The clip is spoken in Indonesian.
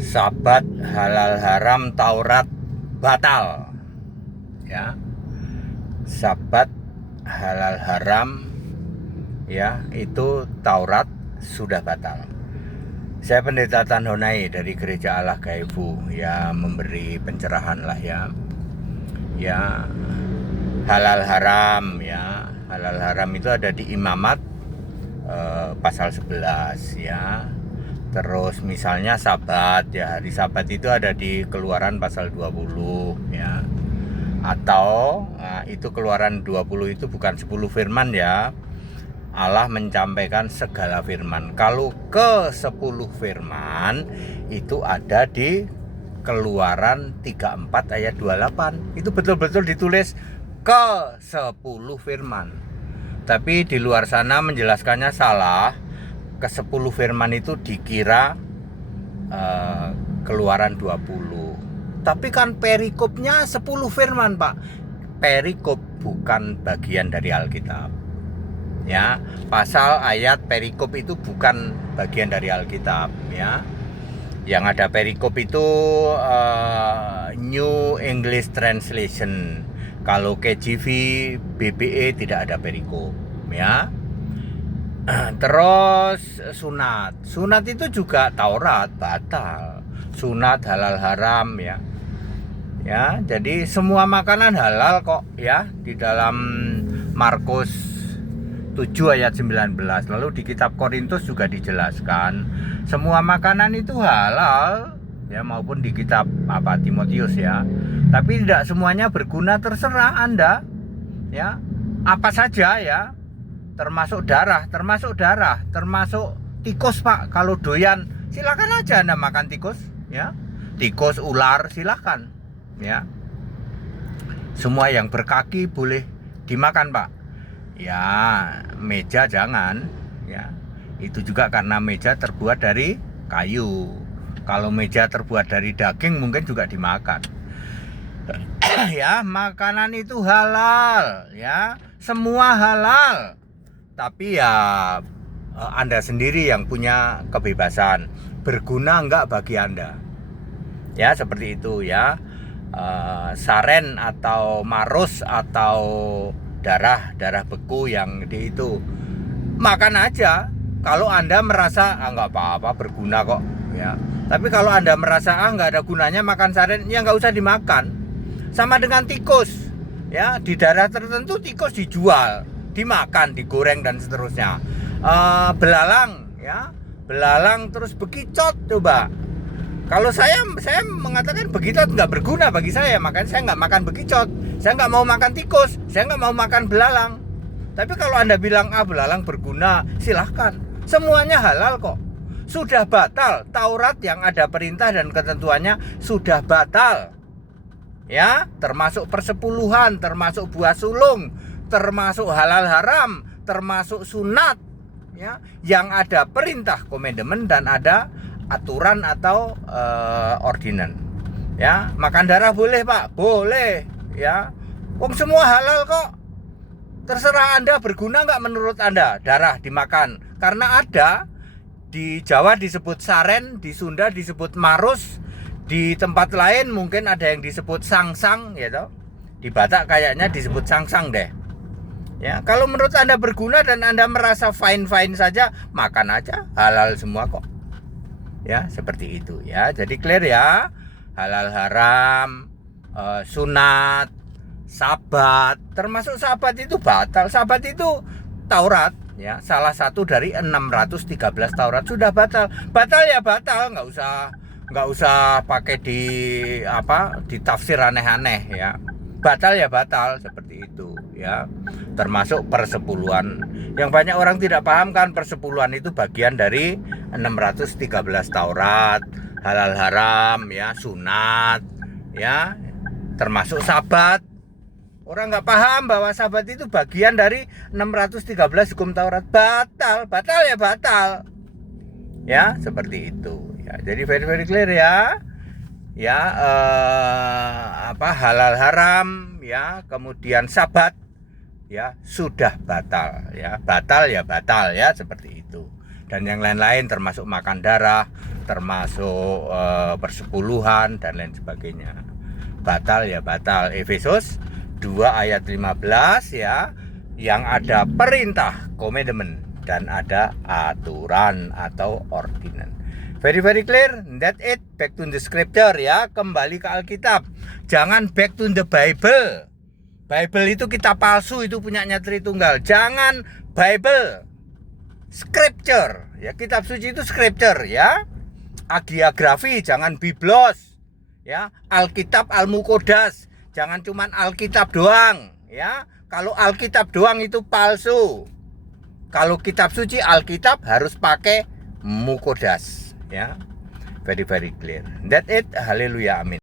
Sabat, halal haram, Taurat batal. Ya, sabat, halal haram, ya itu Taurat sudah batal. Saya Pendeta Tanhonai dari Gereja Allah Gaibu, ya memberi pencerahan lah ya. Ya, halal haram ya. Halal haram itu ada di Imamat pasal 11 ya. Terus misalnya Sabat ya, hari Sabat itu ada di Keluaran pasal 20 ya. Atau itu Keluaran 20 itu bukan 10 firman ya. Allah menyampaikan segala firman. Kalau ke 10 firman itu ada di Keluaran 34 ayat 28. Itu betul-betul ditulis ke 10 firman. Tapi di luar sana menjelaskannya salah. Ke 10 firman itu dikira Keluaran 20. Tapi kan perikopnya 10 firman, Pak. Perikop bukan bagian dari Alkitab. Ya, pasal ayat perikop itu bukan bagian dari Alkitab ya. Yang ada perikop itu New English Translation. Kalau KJV, BBE tidak ada perikop ya. Terus sunat itu juga Taurat batal. Sunat halal haram ya. Ya, jadi semua makanan halal kok ya di dalam Markus 7 ayat 19. Lalu di kitab Korintus juga dijelaskan semua makanan itu halal ya, maupun di kitab Timotius ya. Tapi tidak semuanya berguna, terserah Anda ya. Apa saja ya. Termasuk darah, termasuk tikus, Pak. Kalau doyan silakan aja Anda makan tikus ya. Tikus, ular silakan ya. Semua yang berkaki boleh dimakan, Pak. Ya, meja jangan ya. Itu juga karena meja terbuat dari kayu. Kalau meja terbuat dari daging mungkin juga dimakan. Ya, makanan itu halal ya. Semua halal. Tapi ya Anda sendiri yang punya kebebasan. Berguna enggak bagi Anda? Ya, seperti itu ya. Saren atau marus atau darah beku yang itu makan aja kalau Anda merasa nggak apa-apa, berguna kok ya. Tapi kalau Anda merasa nggak ada gunanya makan saren, ya nggak usah dimakan. Sama dengan tikus ya, di daerah tertentu tikus dijual, dimakan, digoreng dan seterusnya. Belalang ya, belalang terus bekicot coba. Kalau saya mengatakan bekicot nggak berguna bagi saya, makanya saya nggak makan bekicot. Saya nggak mau makan tikus, saya nggak mau makan belalang. Tapi kalau Anda bilang belalang berguna, silahkan. Semuanya halal kok. Sudah batal. Taurat yang ada perintah dan ketentuannya sudah batal. Ya, termasuk persepuluhan, termasuk buah sulung, termasuk halal haram, termasuk sunat. Ya, yang ada perintah komandemen dan ada aturan atau ordinan. Ya, makan darah boleh, Pak, boleh. Ya, wong semua halal kok. Terserah Anda, berguna nggak menurut Anda darah dimakan? Karena ada di Jawa disebut saren, di Sunda disebut marus, di tempat lain mungkin ada yang disebut sangsang, gitu. Di Batak kayaknya disebut sangsang deh. Ya, kalau menurut Anda berguna dan Anda merasa fine saja, makan aja, halal semua kok. Ya, seperti itu ya. Jadi clear ya. Halal haram, sunat, sabat, termasuk sabat itu batal. Sabat itu Taurat ya, salah satu dari 613 Taurat sudah batal. Batal ya batal, nggak usah pakai ditafsir aneh-aneh ya. Batal ya batal, seperti itu ya. Termasuk persepuluhan. Yang banyak orang tidak paham kan, persepuluhan itu bagian dari 613 Taurat, halal haram ya, sunat ya, termasuk sabat. Orang nggak paham bahwa sabat itu bagian dari 613 hukum Taurat. Batal ya batal. Ya, seperti itu ya. Jadi very clear ya. Ya, halal haram ya, kemudian sabat ya sudah batal ya. Batal ya seperti itu. Dan yang lain-lain termasuk makan darah, termasuk persepuluhan dan lain sebagainya. Batal ya batal. Efesus 2 ayat 15 ya, yang ada perintah, komitmen, dan ada aturan atau ordinance. Very clear. That's it. Back to the scripture ya. Kembali ke Alkitab. Jangan back to the Bible. Bible itu kitab palsu, itu punyanya Tritunggal. Jangan Bible. Scripture. Ya, kitab suci itu scripture ya. Agiografi, jangan biblos. Ya, Alkitab Al-Muqaddas. Jangan cuman Alkitab doang ya. Kalau Alkitab doang itu palsu. Kalau kitab suci Alkitab harus pakai Muqaddas ya. Very clear. That's it. Haleluya, amin.